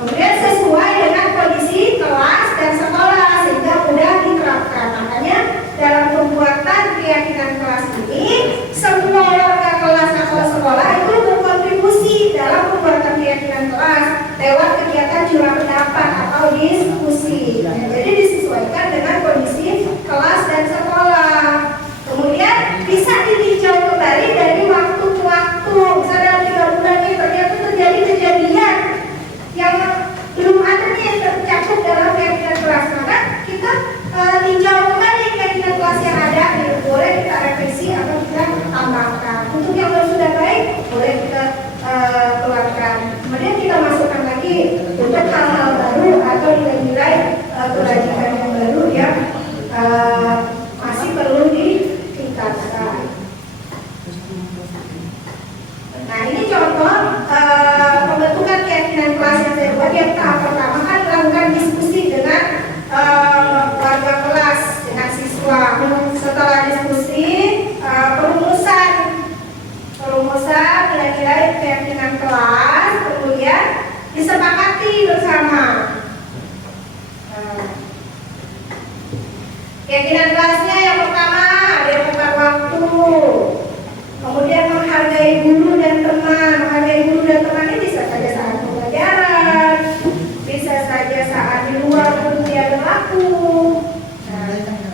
Kemudian sesuai dengan kondisi kelas dan sekolah sehingga mudah diterapkan. Makanya dalam pembuatan keyakinan kelas ini semua warga kelas atau sekolah itu berkontribusi dalam pembuatan keyakinan kelas lewat kegiatan curah pendapat atau diskusi. Jadi disesuaikan dengan kondisi kelas dan sekolah. Kemudian bisa ditinjau kembali dari waktu ke waktu. Misalnya dalam 3 bulan ini ternyata terjadi kejadian yang belum ada nih yang tercakup dalam keyakinan kelas, maka kita tinjau kembali keyakinan kelas yang ada Nah, ini contoh pembentukan keyakinan kelas yang saya buat. Yang tahap pertama kan melakukan diskusi dengan warga kelas, dengan siswa. Setelah diskusi, perumusan nilai-nilai keyakinan kelas, kemudian disepakati bersama. Keyakinan kelasnya yang pertama ada yang tepat waktu, kemudian menghargai guru dan teman. Menghargai guru dan teman ini bisa saja saat pembelajaran, bisa saja saat di luar pun dia berlaku.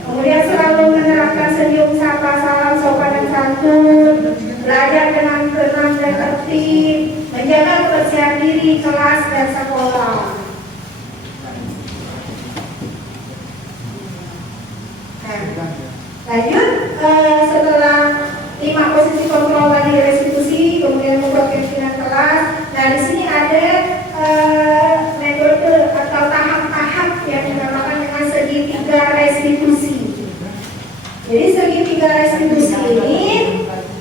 Kemudian selalu menerapkan senyum, sapa, salam, sopan dan santun, belajar dengan tenang dan tertib, menjaga kebersihan diri, kelas dan sekolah. Lanjut, setelah 5 posisi kontrol tadi restitusi, kemudian membuat keyakinan kelas. Nah, di sini ada metode atau tahap-tahap yang dinamakan dengan segitiga restitusi. Jadi segitiga restitusi ini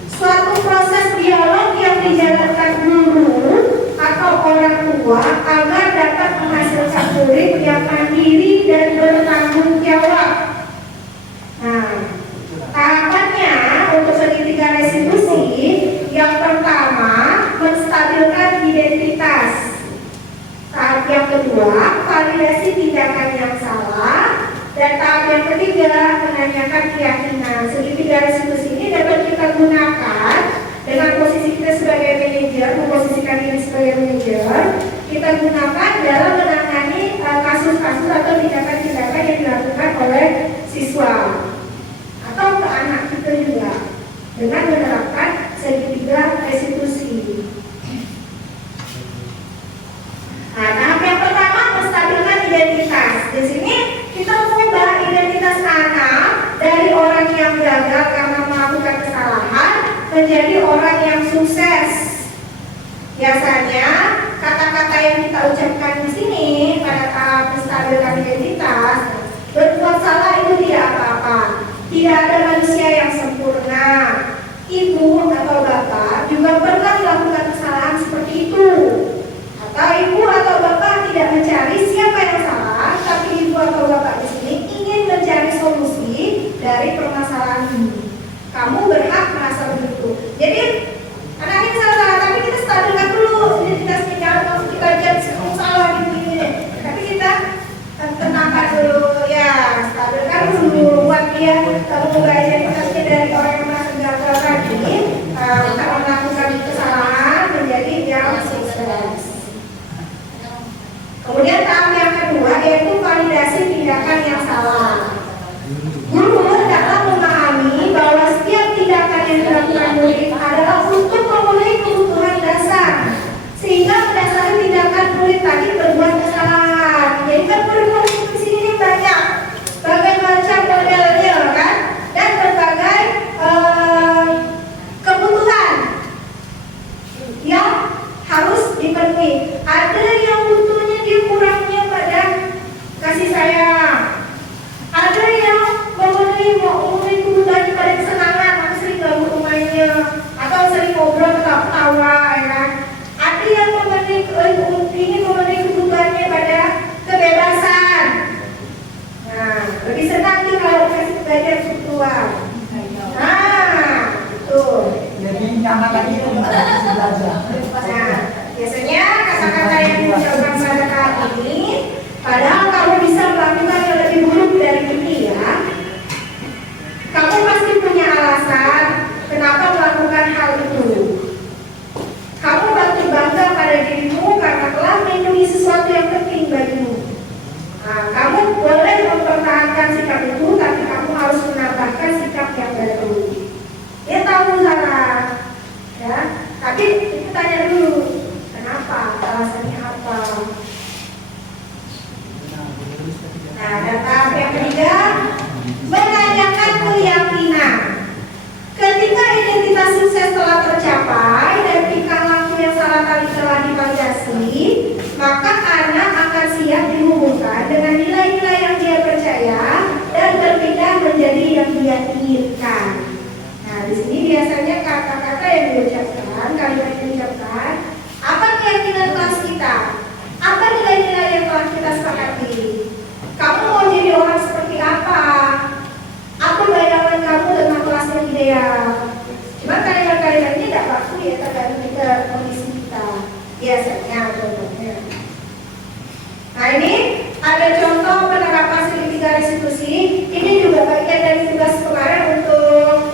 suatu proses dialog yang dijalankan guru atau orang tua agar dapat menghasilkan murid yang mandiri dan bertanggung jawab. Nah, tahapannya untuk segitiga restitusi, yang pertama menstabilkan identitas. Tahap yang kedua, validasi tindakan yang salah. Dan tahap yang ketiga, menanyakan keyakinan. Segitiga restitusi ini dapat kita gunakan dengan posisi kita sebagai manajer, memposisikan diri sebagai manajer. Kita gunakan dalam menangani kasus-kasus atau tindakan-tindakan yang dilakukan oleh siswa atau ke anak kita juga dengan menerapkan segitiga restitusi. Nah, tahap yang pertama menstabilkan identitas. Di sini kita mengubah identitas anak dari orang yang gagal karena melakukan kesalahan menjadi orang yang sukses. Biasanya kata-kata yang kita ucapkan di sini pada tahap menstabilkan identitas, berbuat salah itu tidak apa-apa. Tidak ada manusia yang sempurna. Ibu atau bapak juga pernah melakukan kesalahan seperti itu. Atau ibu atau bapak tidak mencari siapa yang salah, tapi ibu atau bapak di sini ingin mencari solusi dari permasalahan ini. Kamu berhak merasa begitu. Jadi anak ini salah, tapi kita stabilkan dulu identitasnya. Jangan langsung kita judge salah gini. Tapi kita tenangkan dulu, ya, stabilkan dulu buat dia mengubah identitasnya dari orang yang merasa gagal tadi karena melakukan kesalahan menjadi yang sukses. Kemudian tahap yang kedua yaitu validasi tindakan yang salah. Guru hendaklah memahami bahwa setiap tindakan yang dilakukan murid adalah untuk memenuhi kebutuhan dasar, sehingga berdasarkan tindakan murid tadi berbuat kesalahan. Jadi kan murid-murid di sini banyak, berbagai macam modelnya kan, dan berbagai kebutuhan yang harus dipenuhi. Ada yang butuhnya dia kurangnya pada kasih sayang, ada yang memenuhi kebutuhannya pada kesenangan, atau sering gabung rumahnya, atau sering ngobrol ketawa, ya kan? Ada yang ingin memenuhi kebutuhannya pada kebebasan. Nah, lebih senang nih kalau kasih belajar virtual. Nah, betul. Jadi nyaman lagi belajar. Nah, biasanya kata-kata yang diucapkan pada saat ini, padahal kamu bisa melakukan yang lebih buruk dari ini ya. Kamu pasti punya alasan kenapa melakukan hal itu. Kamu patut bangga pada dirimu karena telah melindungi sesuatu yang penting bagimu. Nah, kamu boleh mempertahankan sikap itu, tapi kamu harus menambahkan sikap yang baru. Dia tahu salah, ya. Tapi kita tanya dulu, kenapa? Alasannya apa? Nah, dan tahap yang ketiga, menanyakan keyakinan. Ketika identitas sukses telah tercapai dan tingkah laku yang salah tadi telah divalidasi, maka anak akan siap dihubungkan dengan nilai-nilai yang dia percaya dan berpindah menjadi yang dia inginkan. Nah, di sini biasanya kata-kata yang diucapkan, kalimat yang ke kondisi kita biasanya contohnya. Nah ini ada contoh penerapan segitiga restitusi. Ini juga bagian dari tugas kemarin untuk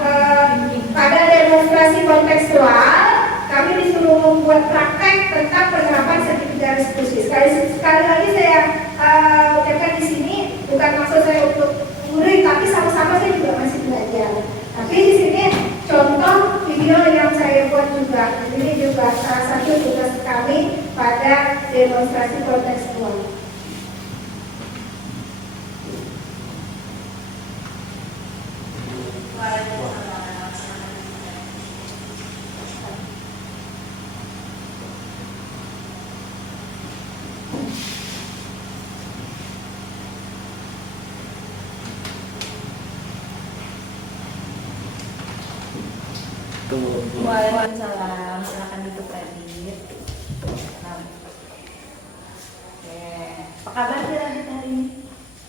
pada demonstrasi kontekstual kami disuruh membuat praktek tentang penerapan segitiga restitusi. Sekali lagi saya ucapkan di sini bukan maksud saya untuk murid, tapi sama-sama saya juga masih belajar. Tapi di sini contoh video yang saya buat juga. Ini juga salah satu tugas kami pada demonstrasi kontekstual. Waalaikumsalam, silakan duduk Radit. Oke, apa kabar Radit hari ini?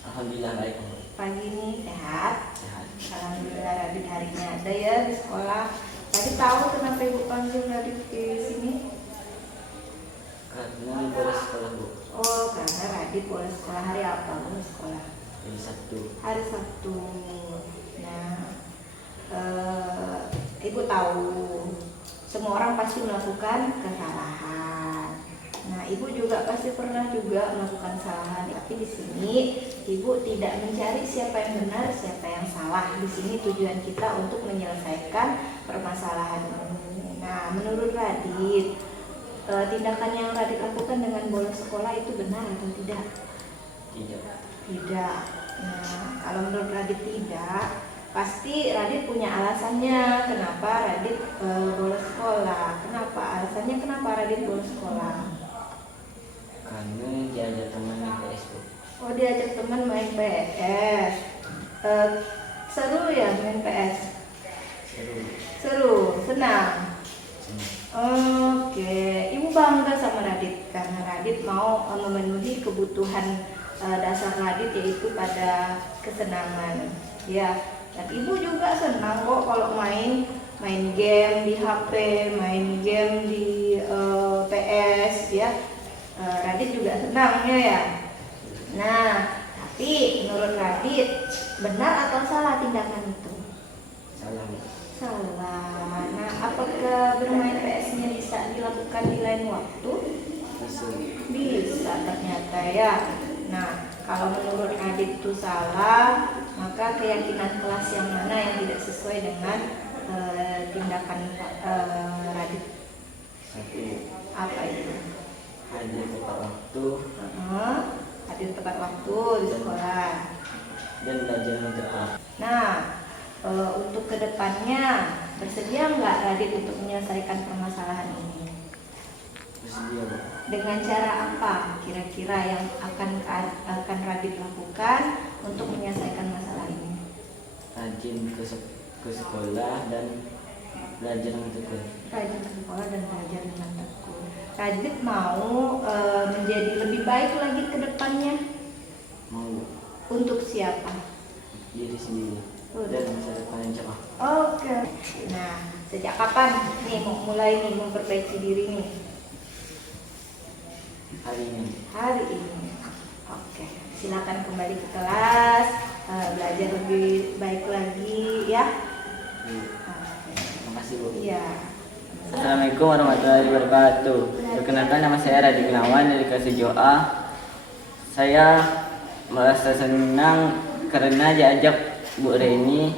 Alhamdulillah baik. Pagi ini sehat? Sehat. Alhamdulillah Radit hari ini ada ya di sekolah. Tadi tahu kenapa ibu panggil Radit di sini? Karena boleh sekolah bu. Oh, karena Radit boleh sekolah hari apa? Boleh sekolah Hari Sabtu. hari Sabtu. Nah, ibu tahu semua orang pasti melakukan kesalahan. Nah, ibu juga pasti pernah juga melakukan kesalahan. Tapi di sini ibu tidak mencari siapa yang benar, siapa yang salah. Di sini tujuan kita untuk menyelesaikan permasalahan ini. Nah, menurut Radit, tindakan yang Radit lakukan dengan bolos sekolah itu benar atau tidak? Tidak. Tidak. Nah, kalau menurut Radit tidak, pasti Radit punya alasannya kenapa Radit bolos sekolah. Alasannya kenapa Radit bolos sekolah? Karena diajak teman main PS bu. Oh, diajak teman main PS. Seru ya main PS? Seru, senang. Oke, ibu bangga sama Radit karena Radit mau memenuhi kebutuhan dasar Radit, yaitu pada kesenangan. Ya, dan ibu juga senang kok kalau main game di HP, main game di PS ya. Radit juga senangnya ya. Nah, tapi menurut Radit benar atau salah tindakan itu? Salah bu. Salah. Nah, apakah bermain PS-nya bisa dilakukan di lain waktu? Bisa. Bisa ternyata ya. Nah, kalau menurut Radit itu salah, maka keyakinan kelas yang mana yang tidak sesuai dengan tindakan Radit? Satu. Apa itu? Hadir tepat waktu Hadir tepat waktu di sekolah. dan belajar yang tepat. Nah, untuk kedepannya bersedia nggak Radit untuk menyelesaikan permasalahan ini? Bersedia bu. Dengan cara apa kira-kira yang akan Radit lakukan untuk menyelesaikan masalah ini? Rajin ke sekolah dan belajar yang tekun. Rajin ke sekolah dan belajar dengan tekun. Radit mau menjadi lebih baik lagi ke depannya. Mau Untuk siapa? diri sendiri dan masa depan yang cerah. Oke. Nah, sejak kapan nih mau mulai nih memperbaiki diri nih? Hari ini. Hari ini. Oke. Silakan kembali ke kelas, belajar lebih baik lagi ya. Bu. Oke. Terima kasih bu. Iya. Assalamualaikum warahmatullahi wabarakatuh. Perkenalkan, nama saya Radit Gunawan dari kelas 7A. Saya merasa senang karena diajak Bu Reni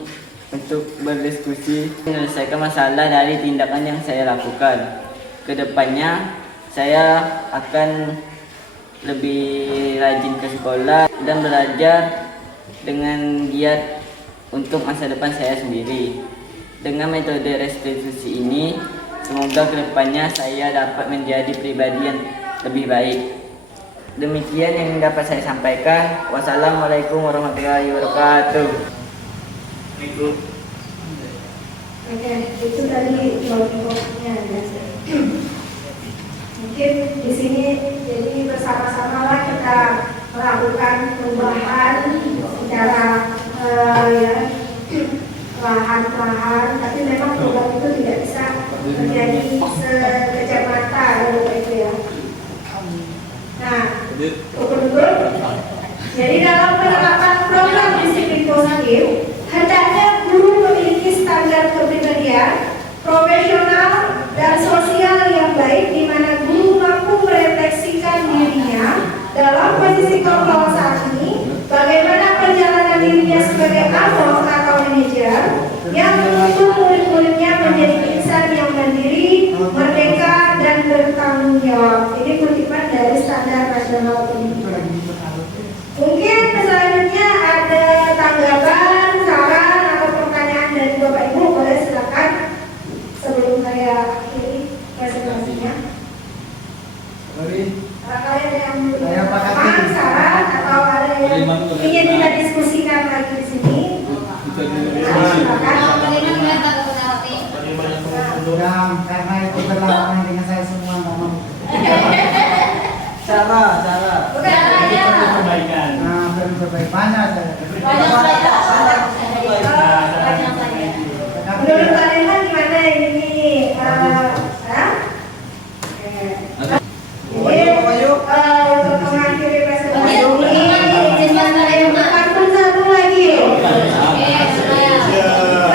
untuk berdiskusi menyelesaikan masalah dari tindakan yang saya lakukan. Kedepannya saya akan lebih rajin ke sekolah dan belajar dengan giat untuk masa depan saya sendiri. Dengan metode restitusi ini, semoga kedepannya saya dapat menjadi pribadi yang lebih baik. Demikian yang dapat saya sampaikan. Wassalamualaikum warahmatullahi wabarakatuh. Oke, itu tadi kelompoknya ya. Mungkin di sini jadi bersama-sama lah kita melakukan perubahan secara ya perlahan-lahan, tapi memang perubahan itu tidak bisa terjadi yang menuntun murid-muridnya menjadi insan yang mandiri, merdeka, dan bertanggung jawab. Ini kutipan dari Standar Nasional ini. Mungkin selanjutnya ada tanggapan, saran, atau pertanyaan dari Bapak Ibu, boleh silakan sebelum saya akhiri presentasinya. Barangkali ada yang memang saran atau ada yang ingin kita diskusikan lagi di sini. Silakan. Karena itu berlawanan dengan saya semua ngomong. Cara. Nah, belum sebaik mana saya. Menurut kalian gimana ini? Untuk mengakhiri presentasi ini, izinkan saya berpantun satu lagi.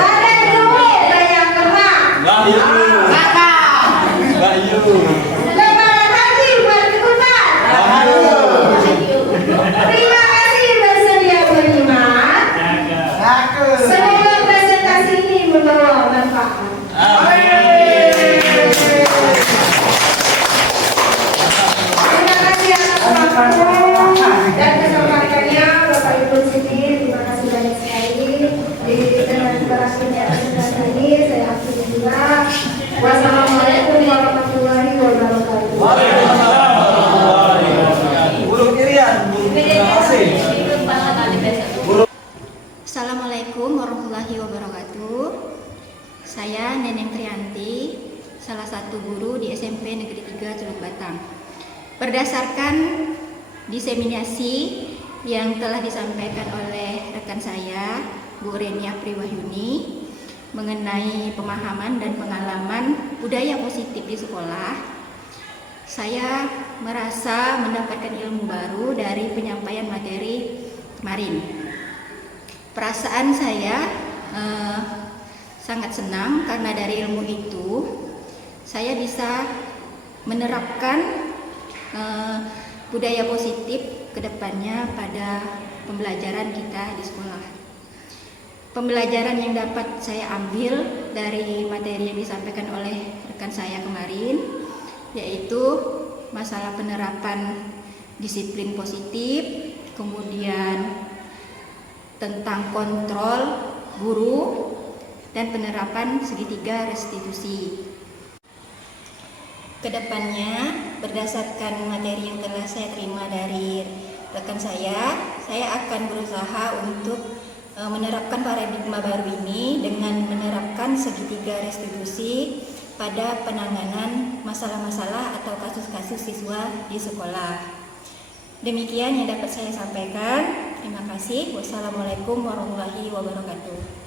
Ada duit banyak teman. Lebaran haji berkebutuhan. Terima kasih bersedia menyimak. Semoga presentasi ini membawa manfaat. Terima kasih atas waktu dan kesempatannya Bapak Ibu sini. Terima kasih banyak sekali. Dengan berhasilnya presentasi ini saya akhiri juga. Wassalamualaikum warahmatullahi wabarakatuh. Assalamualaikum warahmatullahi wabarakatuh. Saya Neneng Trianti, salah satu guru di SMP Negeri 3 Celuk Batang. Berdasarkan diseminasi yang telah disampaikan oleh rekan saya, Bu Renia Priwahyuni, mengenai pemahaman dan pengalaman budaya positif di sekolah, saya merasa mendapatkan ilmu baru dari penyampaian materi kemarin. Perasaan saya sangat senang karena dari ilmu itu saya bisa menerapkan budaya positif ke depannya pada pembelajaran kita di sekolah. Pembelajaran yang dapat saya ambil dari materi yang disampaikan oleh rekan saya kemarin, yaitu masalah penerapan disiplin positif, kemudian tentang kontrol guru, dan penerapan segitiga restitusi. Kedepannya, berdasarkan materi yang telah saya terima dari rekan saya akan berusaha untuk menerapkan paradigma baru ini dengan menerapkan segitiga restitusi pada penanganan masalah-masalah atau kasus-kasus siswa di sekolah. Demikian yang dapat saya sampaikan. Terima kasih. Wassalamualaikum warahmatullahi wabarakatuh.